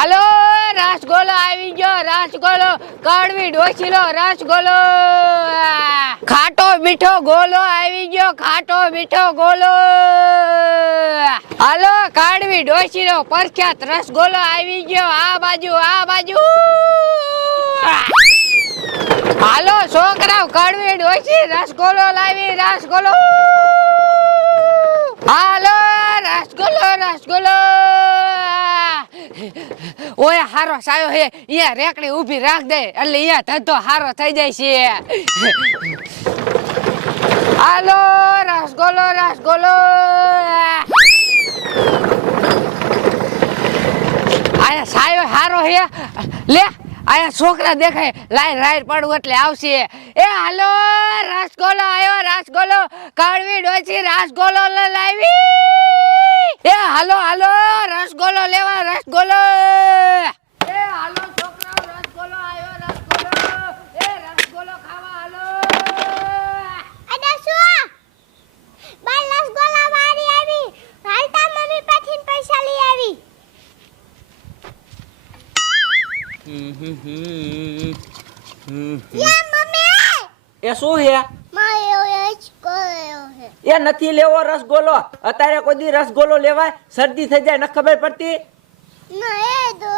હાલો, રસગોલો આવી ગયો, રસગોલો. કડવી ડોસીલો રસગોલો. ખાટો મીઠો ગોલો આવી ગયો, ખાટો મીઠો ગોલો. હાલો કાળવી ડોસીલો પ્રખ્યાત રસગોલો આવી ગયો, આ બાજુ આ બાજુ. હાલો, છોકરાઓ, કડવી ડોસી રસગોલો લાવી, રસગોલો હાલો રસગોલો રસગોલો ઓય, હારો સાયો હે, અહીંયા રેકડી ઊભી રાખ દે, એટલે અહીંયા ધંધો હારો થઈ જાય છે. હાલો રસગોલો રસગોલો આયા સાયો હારો હે. લે, આયા છોકરા દેખાય લાઈન રાઈડ પડવું એટલે આવશે. એ, હાલો રસગોલો આવ્યો રસગોલો કડવી ડોચી રસગોલો લાવી. એ હાલો હાલો રસગોલો લેવા રસગોલો! એ હાલો છોકરાઓ રસગોલો આવ્યો રસગોલો! એ રસગોલો ખાવા હાલો! અરે શું? બાર રસગોલા વાળી આવી. હાલતા મમ્મી પાસેથી પૈસા લઈ આવી. યા મમ્મી! એ શું હે એ નથી લેવો રસગોલો. અત્યારે કોઈ દી રસગોલો લેવાય શરદી થઈ જાય ન ખબર પડતી? ના એ દો.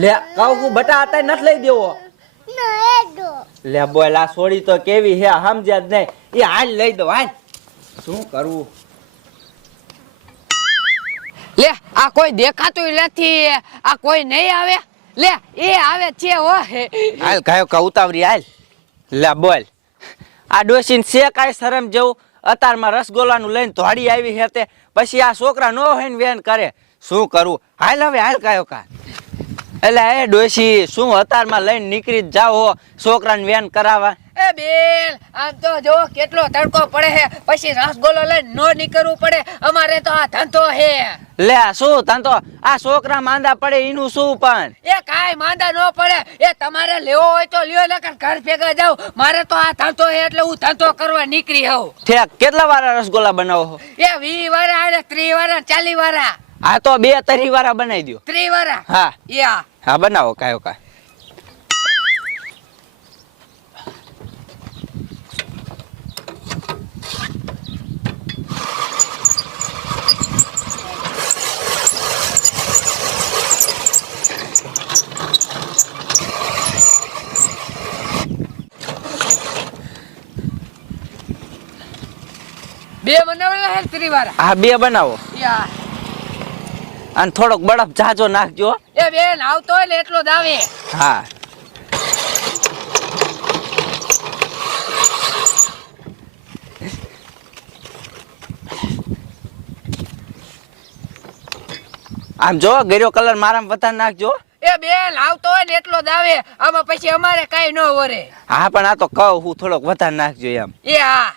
લે કહું બટા અત્યારે નથી લઈ દેવો? ના એ દો. લે બોલ આ સોડી તો કેવી હે સમજ્યા જ નહીં. એ હાલ લઈ દો હાલ. શું કરવું લે આ કોઈ દેખાતું નથી આ કોઈ નહીં આવે. લે એ આવે છે ઓ હાલ કયો કા ઉતાવળી હાલ. લે બોલ. આ ડોસીન છે કાય શરમ જેવું અતારમાં રસગોલાનું લઈને ધોડી આવી હે પછી આ છોકરા નો હોય ને વેન કરે. શું કરવું હાલ હવે, હાલ કયો કા એટલે એ ડોશી શું અતારમાં લઈને નીકળી જાઓ છોકરાને વેન કરાવવા. એ બેલ આમ તો જો કેટલો તડકો પડે છે પછી રસગોલો લઈને નો નીકળવું પડે. અમારે તો આ ધંધો હે. લે શું ધંધો? આ છોકરા માંદા પડે એનું શું પણ? એ કાંઈ માંદા ન પડે. એ તમારે લેવો હોય તો લ્યો નકર ઘર ભેગા જાવ મારે તો આ ધંધો હે એટલે હું ધંધો કરવા નીકળી હોઉં. ઠેક કેટલા વાર રસગોલા બનાવો એ વી વાળા અને ત્રી વાળા ચાલી વાળા આ તો બે તરી વાળા બનાવી દો ત્રી વાળા હા. આ હા બનાવો કાયો કા બે બનાવેલા હે ત્રી વાળા હા બે બનાવો. યા. અને થોડોક બરફ જાજો નાખજો. એ બેન આવતો હોય ને એટલો જ આવે. હા. આમ જો ગર્યો કલર મારામાં વધારે નાખજો. એ બેન આવતો હોય ને એટલો જ આવે. આમાં પછી અમારે કાઈ ન વરે. હા પણ આ તો કહું હું થોડોક વધારે નાખજો એમ. એ હા.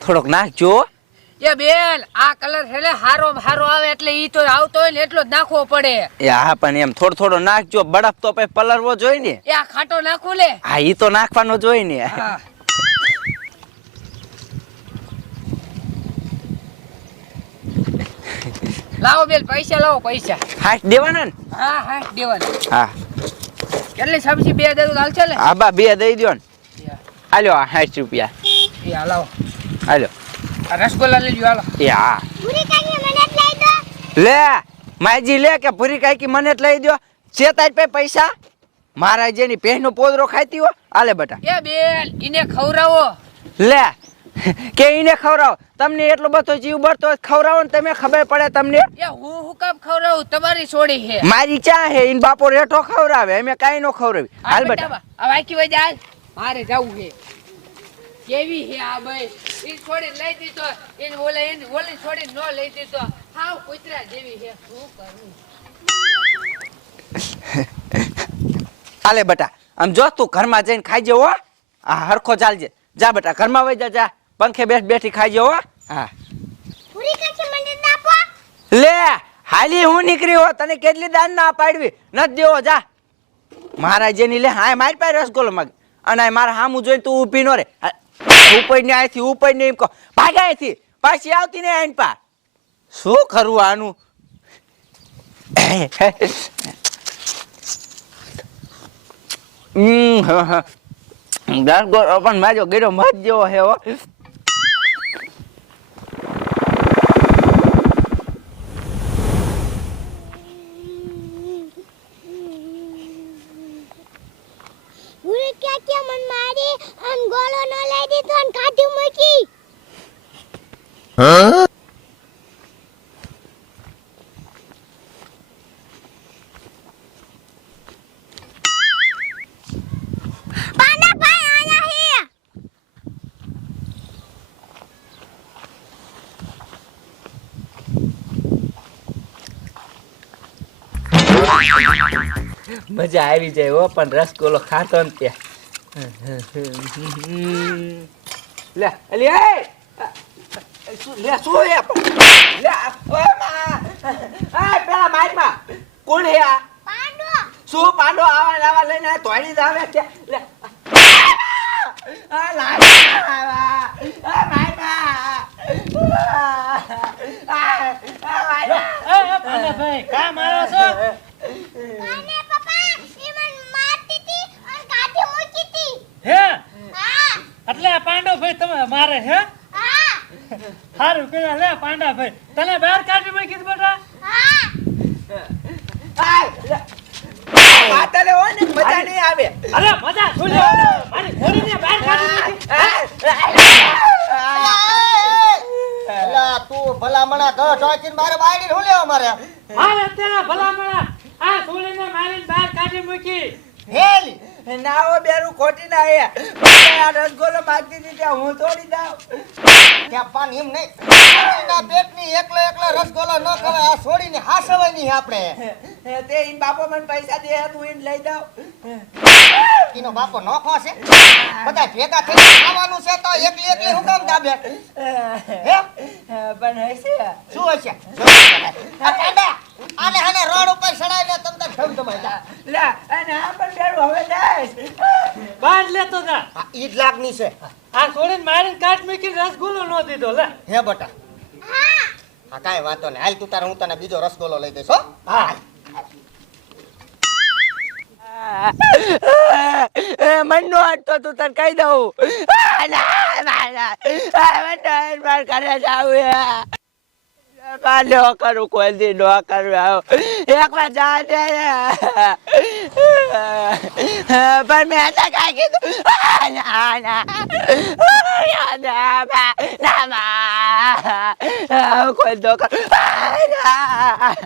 થોડોક નાખજો એ બેન આ કલર એટલે હારો હારો આવે એટલે ઈ તો આવતો હોય ને એટલો જ નાખવો પડે. એ હા પણ એમ થોડો થોડો નાખજો બરફ તો પછી પલરવો જોઈએ ને. એ આ ખાટો નાખું લે. હા ઈ તો નાખવાનો જોઈએ ને. હા. લાવો બેન પૈસા લાવો પૈસા. હાથ દેવાના ને? હા હા દેવાના. હા. કેટલી સબ્જી બે દેવું હાલશે ને હા બા બે દઈ દો ને. હાલ્યો સાઠ રૂપિયા. એ હા લાવો હાલ્યો રસગુલ્લા લેજો હાલો. એ હા. પૂરી કાકી મને જ લઈ દો. લે માજી લે કે પૂરી કાકી મને જ લઈ દો છે તારી પાસે? પૈસા મારા જેની પહેનો પોદરો ખાતી હો. આલે બટા. એ બેન ઈને ખવરાવો લે કે ઈને ખવડાવો? તમને એટલો બધો જીવ બળતો ખવરાવો ખવડાવો ને તમે ખબર પડે તમને? એ હું હું કામ ખવરાવું તમારી છોડી છે. મારી ચા હે ઈન બાપો રેઠો ખવડાવે અમે કાઈ નો ખવરાવી હાલ બેટા. આ વાકી વઈ જાય મારે જાવું છે. કેવી છે આ ભાઈ એ છોડી લઈ દીધો. એને ઓલે એને ઓલે છોડી નો લઈ દીધો. હાવ કુતરા જેવી છે. શું કરું? આલે બટા આમ જો તું ઘરમાં જઈને ખાઈ જવો હો. હા હરખો ચાલજે. જા બટા ઘરમાં વઈ જા જા. પંખે બેઠ બેઠી ખાઈ જવો હો. હા લે હાલી હું નીકળી હો. તને કેટલી દાન ના પાડવી? નથી દેવો જા. મારા જેની લે હા મારી પાસે રસગોલો માગ. અને આ મારા હામું જોઈને તું ઊભી નો રે આ, ઉપર ને અહીંથી ઉપર ને એમ કહો. ભાગ્યા અહીંથી પાછી આવતી ને આઈન પા શું કરવું આનું? હમ, હા પણ માજો ગેરો મત જેવો હે હો ભૂરી ક્યાં ક્યાં મન મારી અન ગોળો ન લઈ દીધો અન કાઢી મૂકી પાના ભાઈ આયા હે મજા આવી જાય હો પણ રસગુલ્લો ખાતો ને ત્યાં લે અલી લે શું હે લે આ પેલા મારમાં કોણ હે આ પાંડુ શું પાંડો આવા આવા લઈને તોડી જ આવે છે લે આ લાગ આવા આ માર આ પાને પપ્પા ઈ મન મારતી હતી અન કાઢી મૂકી હતી હે હા એટલે આ પાંડવ ભાઈ તમે મારે હે? હારું કર્યા લે પાંડા ભાઈ તને બહાર કાઢી મૂકી કીધું બેટા? હા. વાતલે હોય ને મજા નહીં આવે. અરે મજા શું લેવાનું? મારી ઘોડીને બહાર કાઢી મૂકી તું ભલામણા ઘર ઢોકીને મારે બાયડી હું લેવા મારે? મારે અત્યારે ભલામણા. આ સુલીને મારીને બહાર કાઢી મૂકી. હેલી. નાવો બેરું ખોટી ના હે. આ રસગોલો માંગતી હતી ત્યાં હું થોડી દાવ ત્યાં પાન એમ નહીં. ના પેટની એકલો એકલો રસગોલો ન ખવાય આ છોડીને હાસવાય નહીં આપણે. તે ઈન બાપો મને પૈસા દે તું ઈન લઈ દઉં એનો બાપો નોખો છે બધા ભેગા થઈ ખાવાનું છે તો એકલી એકલી હું કામ દાબે? હે. પણ હશે. શું હશે? આ કાંડા આને હને રોડ ઉપર ચડાવીને થયું તમારે લે અને આ પણ બેરું હવે જાય બહાર લેતો જા. આ લાગની છે. આ છોડીને મારીને કાઢ મૂકીને રસગુલ્લો નો દીધો લે. હે બટા. હા કાંઈ વાંધો નહીં. હાલ તું તારે હું તને બીજો રસગોલો લઈ દઈશ હો. હા. મન નો હટતો તું તને કહી દઉં. ના, ના, ના. મને માર ઘરે જાવું હે નો કરું કોઈ દી નો કરું આવું એક વાર જા દે ને. પણ મેં તો કાંઈ કીધું ના, ના. ના, બા, ના, કોઈ નો ના.